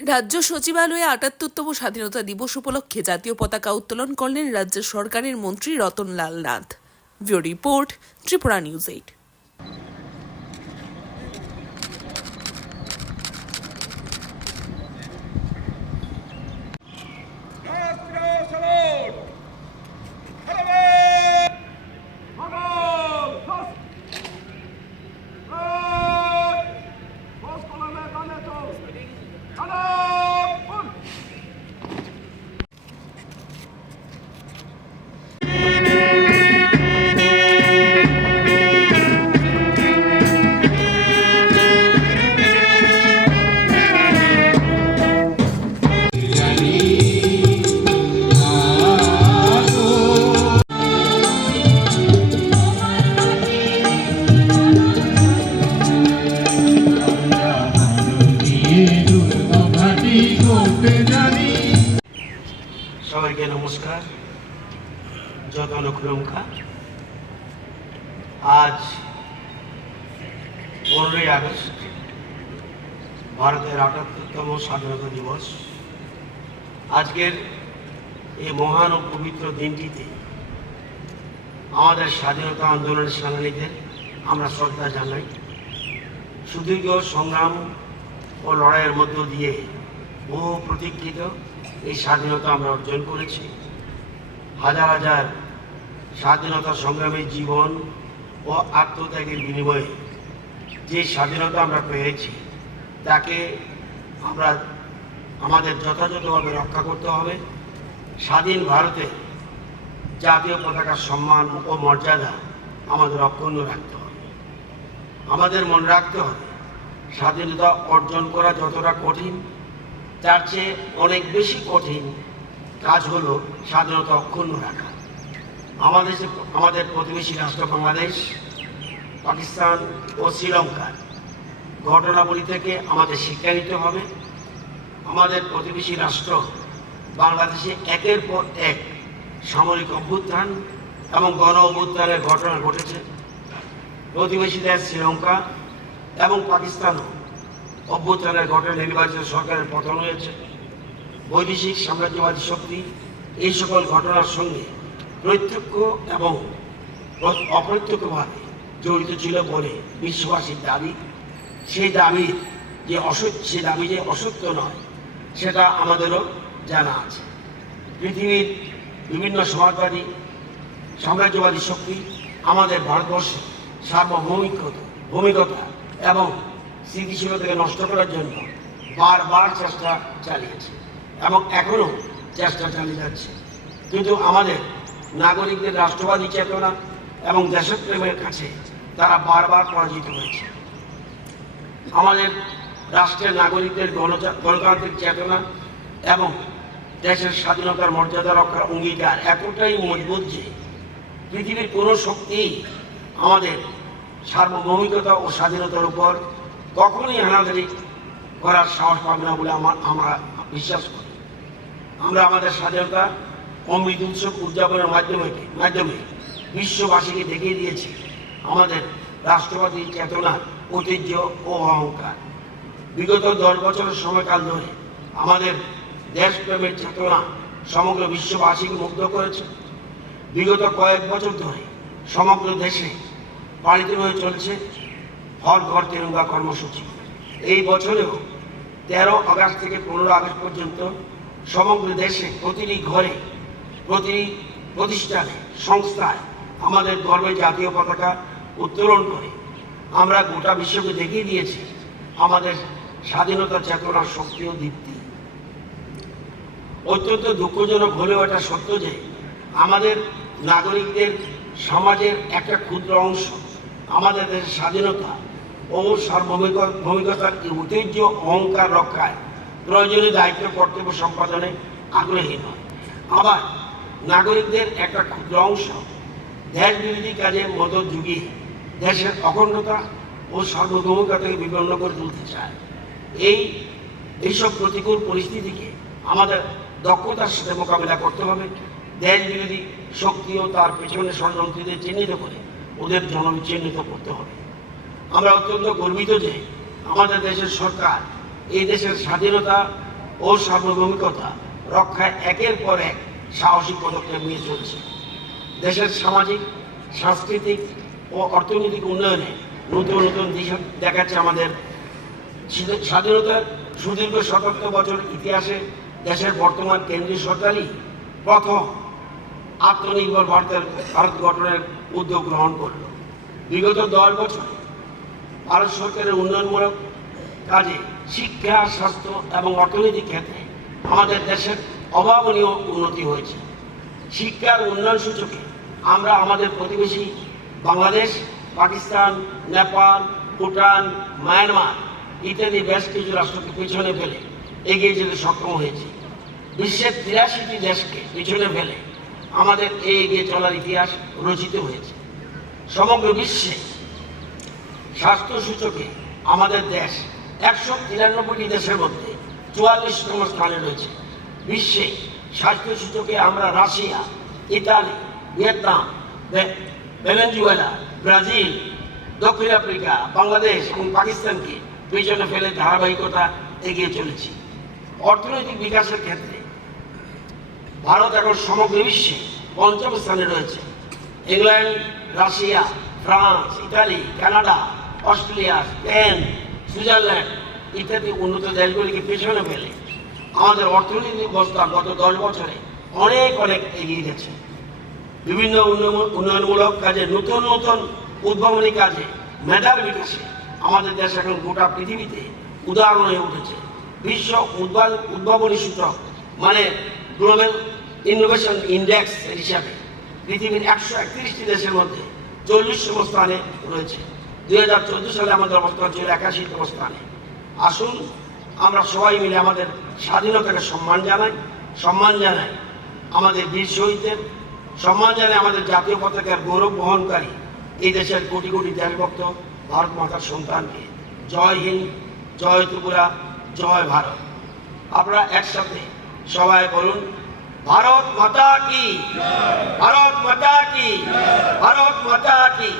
রাজ্য সচিবালয়ে ৭৮তম স্বাধীনতা দিবস উপলক্ষে জাতীয় পতাকা উত্তোলন করলেন রাজ্য সরকারের মন্ত্রী Ratanlal Nath. Bureau report, Tripura news 8। সবাইকে নমস্কার। যতন খুলুমকা। আজ 15ই আগস্ট ভারতের ৭৮তম স্বাধীনতা দিবস। আজকের এই মহান ও পবিত্র দিনটিতে আমাদের স্বাধীনতা আন্দোলনের সেনানীদের আমরা শ্রদ্ধা জানাই। সুদীর্ঘ সংগ্রাম ও লড়াইয়ের মধ্য দিয়ে বহু প্রতীক্ষিত এই স্বাধীনতা আমরা অর্জন করেছি। হাজার হাজার স্বাধীনতা সংগ্রামী জীবন ও আত্মত্যাগের বিনিময়ে যে স্বাধীনতা আমরা পেয়েছি তাকে আমরা আমাদের যথাযথভাবে রক্ষা করতে হবে। স্বাধীন ভারতে জাতীয় পতাকার সম্মান ও মর্যাদা আমাদের অক্ষুণ্ণ রাখতে হবে। আমাদের মনে রাখতে হবে স্বাধীনতা অর্জন করা যতটা কঠিন, তার চেয়ে অনেক বেশি কঠিন কাজ হলো স্বাধীনতা অক্ষুণ্ণ রাখা। আমাদের প্রতিবেশী রাষ্ট্র বাংলাদেশ, পাকিস্তান ও শ্রীলঙ্কার ঘটনাবলী থেকে আমাদের শিক্ষা নিতে হবে। আমাদের প্রতিবেশী রাষ্ট্র বাংলাদেশে একের পর এক সামরিক অভ্যুত্থান এবং গণ অভ্যুত্থানের ঘটনা ঘটেছে। প্রতিবেশী দেশ শ্রীলঙ্কা এবং পাকিস্তানও অভ্যুত্থানের ঘটনা নির্বাচিত সরকারের পতন হয়েছে। বৈদেশিক সাম্রাজ্যবাদী শক্তি এই সকল ঘটনার সঙ্গে প্রত্যক্ষ এবং অপ্রত্যক্ষভাবে জড়িত ছিল বলে বিশ্ববাসীর দাবি। সেই দাবি যে অসত্য নয় সেটা আমাদেরও জানা আছে। পৃথিবীর বিভিন্ন সমাজবাদী সাম্রাজ্যবাদী শক্তি আমাদের ভারতবর্ষে সার্বভৌমিকতা এবং স্থিতিশীলতাকে নষ্ট করার জন্য বারবার চেষ্টা চালিয়েছে এবং এখনও চেষ্টা চালিয়ে যাচ্ছে। কিন্তু আমাদের নাগরিকদের রাষ্ট্রবাদী চেতনা এবং দেশপ্রেমের কাছে তারা বারবার পরাজিত হয়েছে। আমাদের রাষ্ট্রের নাগরিকদের গণতান্ত্রিক চেতনা এবং দেশের স্বাধীনতার মর্যাদা রক্ষার অঙ্গীকার এতটাই মজবুত যে পৃথিবীর কোনো শক্তিই আমাদের সার্বভৌমিকতা ও স্বাধীনতার উপর কখনোই হানাদারি করার সাহস পাবে না বলে আমরা বিশ্বাস করি। আমরা আমাদের স্বাধীনতা অমৃত উৎসব উদযাপনের মাধ্যমে বিশ্ববাসীকে দেখিয়ে দিয়েছি আমাদের রাষ্ট্রবাদী চেতনার ঐতিহ্য ও অহংকার। বিগত 10 বছরের সময়কাল ধরে আমাদের দেশপ্রেমের চেতনা সমগ্র বিশ্ববাসীকে মুগ্ধ করেছে। বিগত কয়েক বছর ধরে সমগ্র দেশে পালিত হয়ে চলছে হর ঘর তিরঙ্গা কর্মসূচি। এই বছরেও 13 আগস্ট থেকে 15 আগস্ট পর্যন্ত সমগ্র দেশে প্রতিটি ঘরে, প্রতিটি প্রতিষ্ঠানে, সংস্থায় আমাদের গর্বে জাতীয় পতাকা উত্তোলন করে আমরা গোটা বিশ্বকে দেখিয়ে দিয়েছি আমাদের স্বাধীনতা চেতনার শক্তি ও দীপ্তি। অত্যন্ত দুঃখজনক হলেও এটা সত্য যে আমাদের নাগরিকদের সমাজের একটা ক্ষুদ্র অংশ আমাদের দেশের স্বাধীনতা ও সার্বভৌমিকতার ঐতিহ্য অহংকার রক্ষায় প্রয়োজনীয় দায়িত্ব কর্তব্য সম্পাদনে আগ্রহী নয়। আবার নাগরিকদের একটা ক্ষুদ্র অংশ দেশ বিরোধী কাজে মদত যুগিয়ে দেশের অখণ্ডতা ও সার্বভৌমিকতাকে বিপন্ন করে তুলতে চায়। এইসব প্রতিকূল পরিস্থিতিকে আমাদের দক্ষতার সাথে মোকাবিলা করতে হবে। দেশ বিরোধী শক্তি ও তার পেছনে ষড়যন্ত্রীদের চিহ্নিত করে ওদের জনবিচ্ছিন্নিত করতে হবে। আমরা অত্যন্ত গর্বিত যে আমাদের দেশের সরকার এই দেশের স্বাধীনতা ও সার্বভৌমিকতা রক্ষায় একের পর এক সাহসী পদক্ষেপ নিয়ে চলছে। দেশের সামাজিক, সাংস্কৃতিক ও অর্থনৈতিক উন্নয়নে নতুন নতুন দিশা দেখাচ্ছে আমাদের স্বাধীনতার সুদীর্ঘ ৭৭ বছর ইতিহাসে দেশের বর্তমান কেন্দ্রীয় সরকারই প্রথম আত্মনির্ভর ভারত গঠনের উদ্যোগ গ্রহণ করল। বিগত 10 বছর ভারত সরকারের উন্নয়নমূলক কাজে শিক্ষা, স্বাস্থ্য এবং অর্থনৈতিক ক্ষেত্রে আমাদের দেশের অভাবনীয় উন্নতি হয়েছে। শিক্ষার উন্নয়ন সূচকে আমরা আমাদের প্রতিবেশী বাংলাদেশ, পাকিস্তান, নেপাল, ভুটান, মায়ানমার ইত্যাদি বেশ কিছু রাষ্ট্রকে পিছনে ফেলে এগিয়ে যেতে সক্ষম হয়েছে। বিশ্বের 83টি দেশকে পিছনে ফেলে আমাদের এই এগিয়ে চলার ইতিহাস রচিত হয়েছে। সমগ্র বিশ্বে স্বাস্থ্য সূচকে আমাদের দেশ 193টি দেশের মধ্যে 44তম স্থানে রয়েছে। বিশ্বে স্বাস্থ্য সূচকে আমরা Russia, Italy, Vietnam, Venezuela, Brazil, দক্ষিণ আফ্রিকা, বাংলাদেশ এবং পাকিস্তানকে পিছনে ফেলে ধারাবাহিকতা এগিয়ে চলেছি। অর্থনৈতিক বিকাশের ক্ষেত্রে ভারত এখন সমগ্র বিশ্বে 5ম স্থানে রয়েছে। England, Russia, France, Italy, Canada, Australia, Spain, Switzerland ইত্যাদি উন্নত দেশগুলিকে পেছনে ফেলে আমাদের অর্থনৈতিক অবস্থা গত 10 বছরে অনেক এগিয়ে গেছে। বিভিন্ন উন্নয়নমূলক কাজে, নতুন নতুন উদ্ভাবনী কাজে, মেধার বিকাশে আমাদের দেশ এখন গোটা পৃথিবীতে উদাহরণ হয়ে উঠেছে। বিশ্ব উদ্ভাবনী সূচক মানে গ্লোবাল ইনোভেশন ইন্ডেক্স হিসাবে পৃথিবীর 131টি দেশের মধ্যে 40তম স্থানে রয়েছে। 2014 সালে আমাদের অবস্থান ছিল 81তম স্থানে। আসুন আমরা সবাই মিলে আমাদের স্বাধীনতাকে সম্মান জানাই আমাদের বীর শহীদদের, সম্মান জানাই আমাদের জাতীয় পতাকার গৌরব বহনকারী এই দেশের কোটি কোটি দেশভক্ত ভারত মাতার সন্তানকে। জয় হিন্দ, জয় ত্রিপুরা, জয় ভারত। আপনারা একসাথে সবাই বলুন, ভারত মাতা কি, ভারত মাতা কি, ভারত মাতা কি।